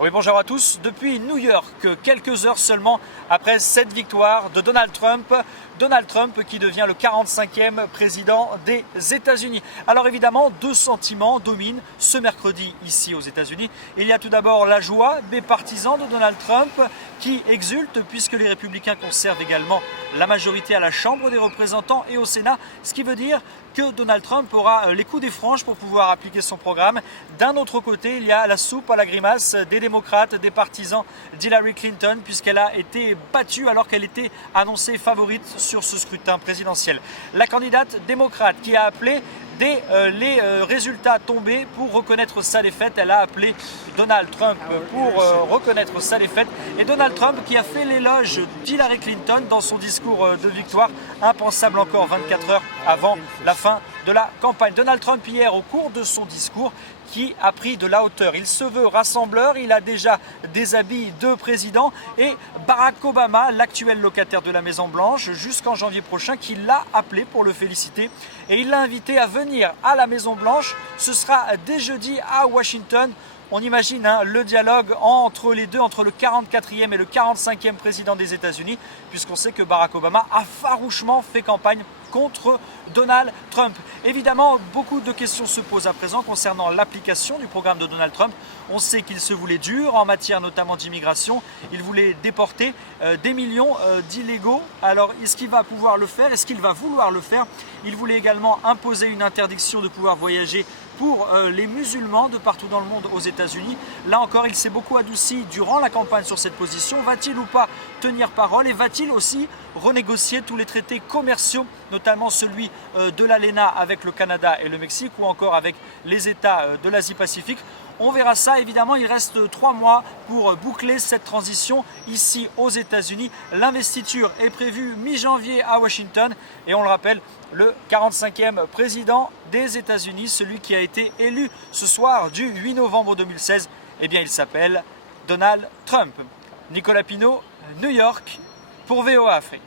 Oui, bonjour à tous. Depuis New York, quelques heures seulement après cette victoire de Donald Trump qui devient le 45e président des États-Unis. Alors évidemment, deux sentiments dominent ce mercredi ici aux États-Unis. Il y a tout d'abord la joie des partisans de Donald Trump qui exultent puisque les républicains conservent également la majorité à la Chambre des représentants et au Sénat, ce qui veut dire que Donald Trump aura les coups des franges pour pouvoir appliquer son programme. D'un autre côté, il y a la soupe à la grimace des démocrates, des partisans d'Hillary Clinton, puisqu'elle a été battue alors qu'elle était annoncée favorite sur ce scrutin présidentiel. La candidate démocrate qui a appelé dès les résultats tombés pour reconnaître sa défaite. Elle a appelé Donald Trump pour reconnaître sa défaite. Et Donald Trump qui a fait l'éloge d'Hillary Clinton dans son discours de victoire, impensable encore 24 heures avant la fin de la campagne. Donald Trump hier au cours de son discours qui a pris de la hauteur. Il se veut rassembleur, il a déjà des habits de président et Barack Obama, l'actuel locataire de la Maison Blanche, jusqu'en janvier prochain, qui l'a appelé pour le féliciter et il l'a invité à venir à la Maison Blanche. Ce sera dès jeudi à Washington. On imagine le dialogue entre les deux, entre le 44e et le 45e président des États-Unis, puisqu'on sait que Barack Obama a farouchement fait campagne contre Donald Trump. Évidemment, beaucoup de questions se posent à présent concernant l'application du programme de Donald Trump. On sait qu'il se voulait dur en matière notamment d'immigration. Il voulait déporter des millions d'illégaux. Alors, est-ce qu'il va pouvoir le faire? Est-ce qu'il va vouloir le faire? Il voulait également imposer une interdiction de pouvoir voyager pour les musulmans de partout dans le monde aux États-Unis. Là encore, il s'est beaucoup adouci durant la campagne sur cette position. Va-t-il ou pas tenir parole et va-t-il aussi renégocier tous les traités commerciaux, notamment celui de l'ALENA avec le Canada et le Mexique ou encore avec les États de l'Asie-Pacifique? On verra ça, évidemment, il reste 3 mois pour boucler cette transition ici aux États-Unis. L'investiture est prévue mi-janvier à Washington et on le rappelle, le 45e président des États-Unis, celui qui a été élu ce soir du 8 novembre 2016, eh bien il s'appelle Donald Trump. Nicolas Pinault, New York, pour VOA Afrique.